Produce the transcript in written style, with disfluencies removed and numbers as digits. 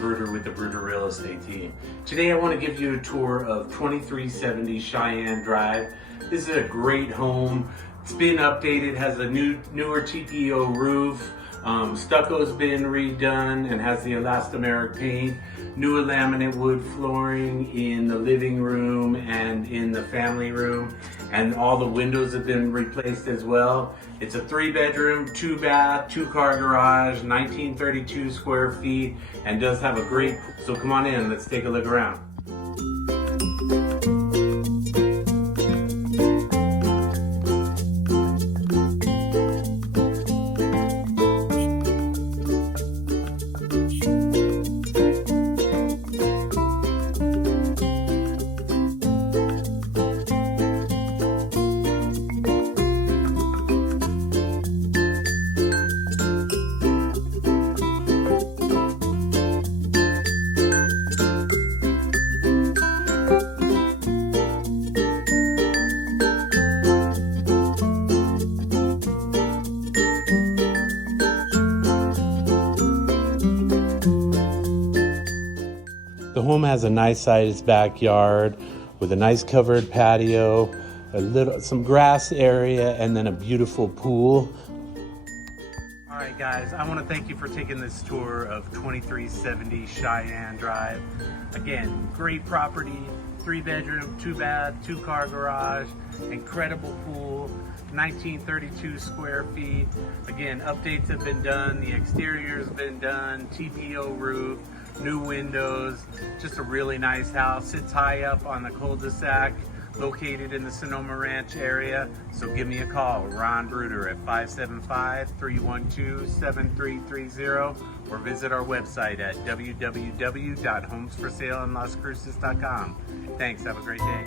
Bruder with the Bruder Real Estate Team. Today I want to give you a tour of 2370 Cheyenne Drive. This is a great home. It's been updated, has a newer TPO roof. Stucco's been redone and has the elastomeric paint. New laminate wood flooring in the living room and in the family room. And all the windows have been replaced as well. It's a 3-bedroom, 2-bath, 2-car garage, 1932 square feet, and does have a great, so come on in, let's take a look around. The home has a nice sized backyard with a nice covered patio, some grass area, and then a beautiful pool. All right, guys, I want to thank you for taking this tour of 2370 Cheyenne Drive. Again, great property, 3-bedroom, 2-bath, 2-car garage, incredible pool, 1932 square feet. Again, updates have been done, the exterior's been done, TPO roof, new windows, just a really nice house. Sits high up on the cul-de-sac, located in the Sonoma Ranch area. So give me a call, Ron Bruder, at 575-312-7330, or visit our website at www.homesforsaleandlascruces.com. Thanks, have a great day.